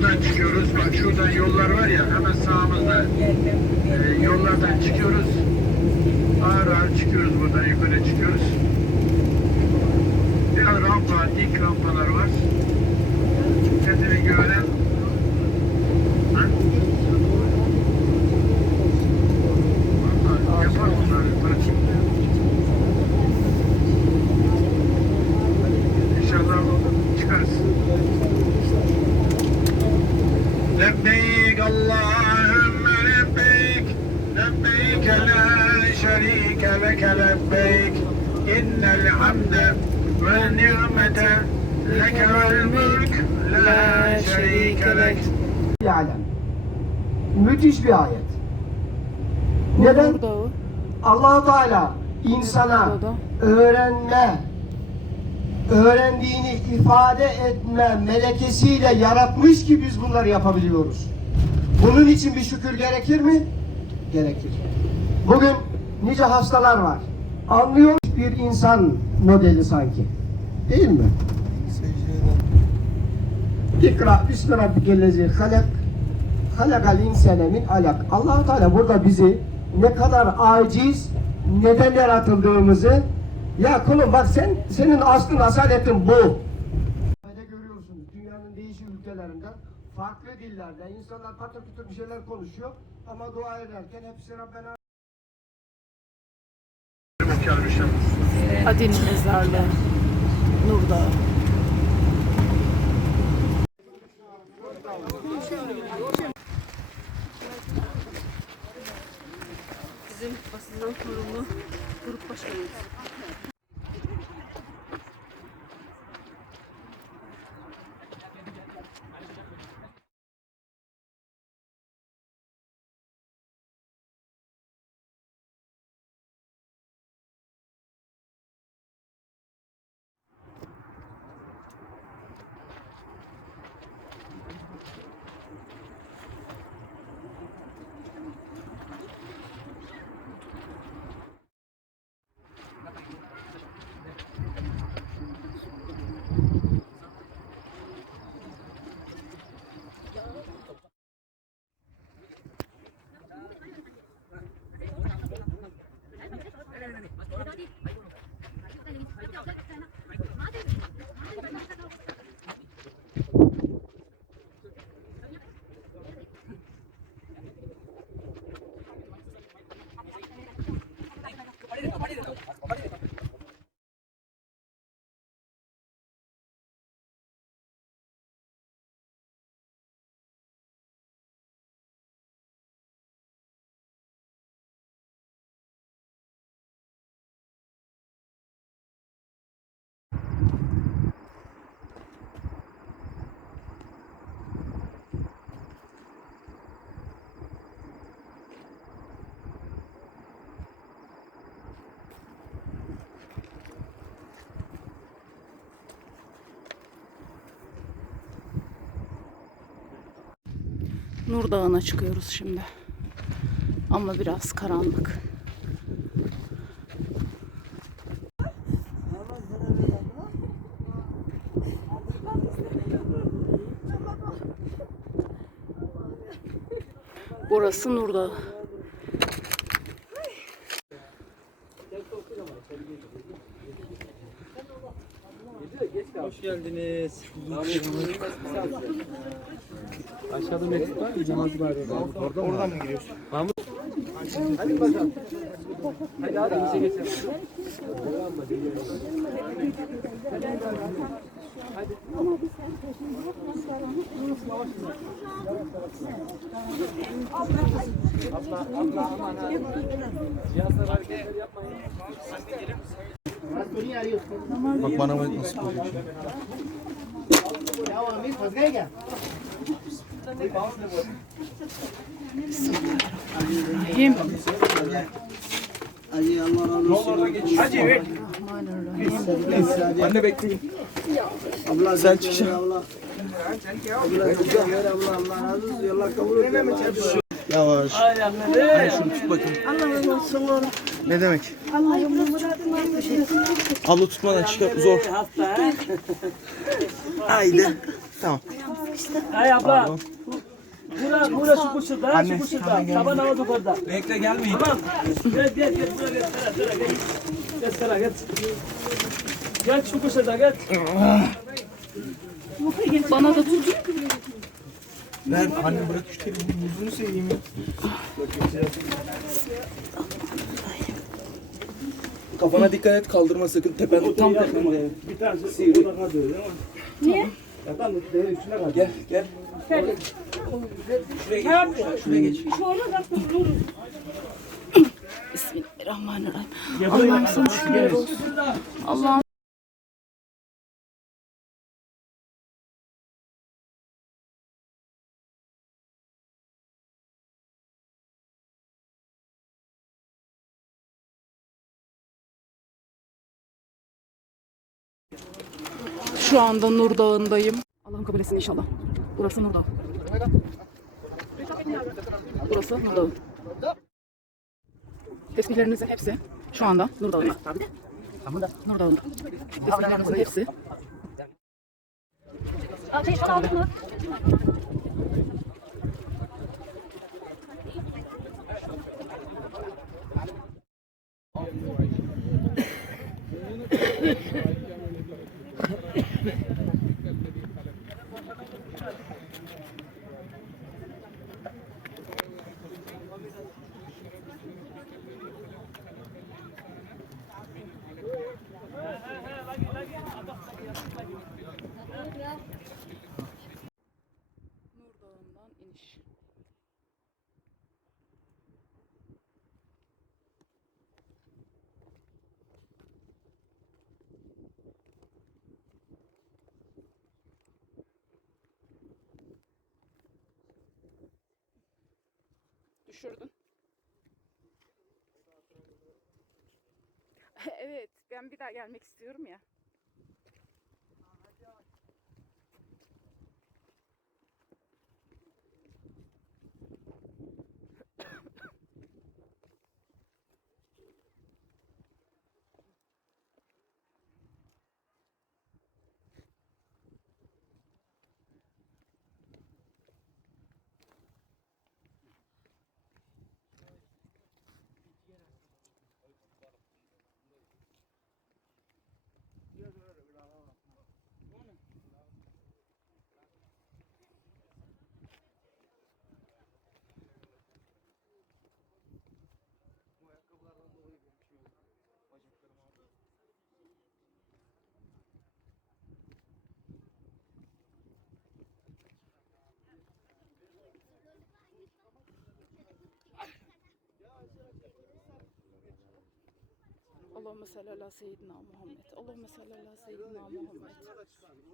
buradan çıkıyoruz. Bak şuradan yollar var ya hemen sağımızda e, yollardan çıkıyoruz. Ağır ağır çıkıyoruz buradan yukarı çıkıyoruz. Biraz rampa, dik rampalar var. Kendine güvenen شريك لك لبيك إن الحمد والنعمة لك والملك لا شريك لك bir alem. Müthiş bir ayet. Neden? Nur Dağı. Allahu Teala insana öğrenme, öğrendiğini ifade etme melekesiyle yaratmış ki biz bunları yapabiliyoruz. Bunun için bir şükür gerekir mi? Gerekir. Bugün nice hastalar var. Anlıyor bir insan modeli sanki. Değil mi? İkra bismi rabbikellezi halak halakal insane min alak. allah Teala burada bizi ne kadar aciz, neden yaratıldığımızı ya kulum bak sen senin aslın asaletin bu. Böyle görüyorsunuz dünyanın değişik ülkelerinden farklı dillerde insanlar patır kütür bir şeyler konuşuyor ama dua ederken hepsi Rabbena Adin Mezarlığı. Nur Dağı. Bizim basından sorumlu grup başkanıyız. Nur Dağı'na çıkıyoruz şimdi. Ama biraz karanlık. Burası Nur Dağı. Geldiniz. Aşağıda mektup var mı? Namazı var orada. Oradan, Oradan mı giriyorsun? Mahmut. Hadi bakalım. Hadi hadi bize geçelim. Abla, abla aman ha. Cihazlar hareketler yapmayın. Bak bana bak nasıl koyuyor. Rahim. Hadi Allah razı olsun. Hadi ver. Ben de bekleyeyim. Abla sen çık. Abla. Abla Allah razı olsun. Allah kabul etsin. Yavaş. Hayır, şunu tut bakayım. Allah razı olsun. Ne demek? Abla tutmadan çıkar zor. Haydi. Tamam. Hay abla. Bura, bura şu kuşurda, şu kuşurda. Sabah namazı orada. Bekle gelmeyin. Tamam. Gel, gel, gel. Buraya gel. Sera, sera, gel. Gel, sera, gel. Gel şu kuşurda, gel. Bana da tut. Ver anne bırak şu telefonu yüzünü seveyim ya. Kafana dikkat et kaldırma sakın. Tepen tam tepende. Bir tanesi sivri. Niye? Yatan derin üstüne kal. Gel gel. Şuraya geç. Şuraya, şuraya geç. Bir şey olmaz artık dururuz. Bismillahirrahmanirrahim. Allah'ım sana şükürler olsun. Allah'ım. Şu anda Nur Dağı'ndayım. Allah'ım kabul etsin inşallah. Burası Nur Dağı. Burası Nur Dağı. Tesbihlerinizin hepsi şu anda Nur Dağı'nda. Nur Dağı'nda. Tesbihlerinizin hepsi. Nur Dağı'ndan iniş. Düşürdün. evet, ben bir daha gelmek istiyorum ya. Allahümme salli ala seyyidina Muhammed. Allahümme salli ala seyyidina Muhammed.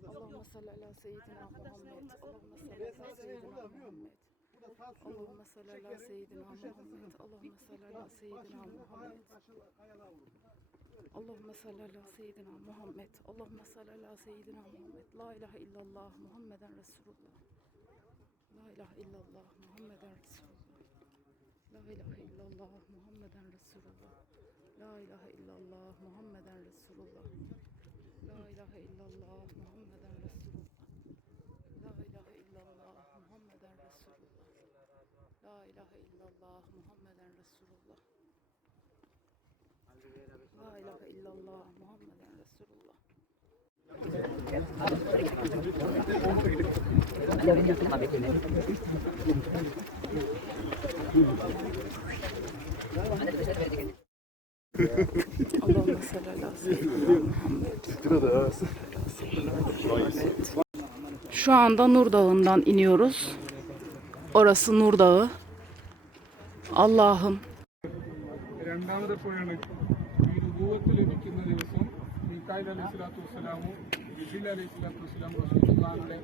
Allahümme salli ala seyyidina Muhammed. Allahümme salli ala seyyidina Muhammed. Allahümme salli ala seyyidina Muhammed. Allahümme salli ala seyyidina Muhammed. Allahümme salli ala seyyidina Muhammed. Allahümme salli ala seyyidina Muhammed. La ilahe illallah Muhammeden Resulullah. La ilahe illallah Muhammeden Resulullah. La ilahe illallah Muhammeden Resulullah. La ilahe illallah Muhammeden Resulullah. La ilahe illallah Muhammeden Resulullah. La ilahe illallah Muhammeden Resulullah. La ilahe illallah Muhammeden Resulullah. La ilahe illallah Muhammeden Resulullah. Allahümme salli ala seyyidina Muhammed. Şu anda Nur Dağı'ndan iniyoruz. Orası Nur Dağı. Allah'ım രണ്ടാമത്തെ പോയാണ് ഈ രൂപത്തിൽ ലഭിക്കുന്ന ദിവസം മീക്കായിൽ അലൈഹി സ്വലാത്തു വസ്സലാമും ജിബിൽ അലൈഹി സ്വലാത്തു വസ്സലാം റസൂലുള്ളാഹിയുടെ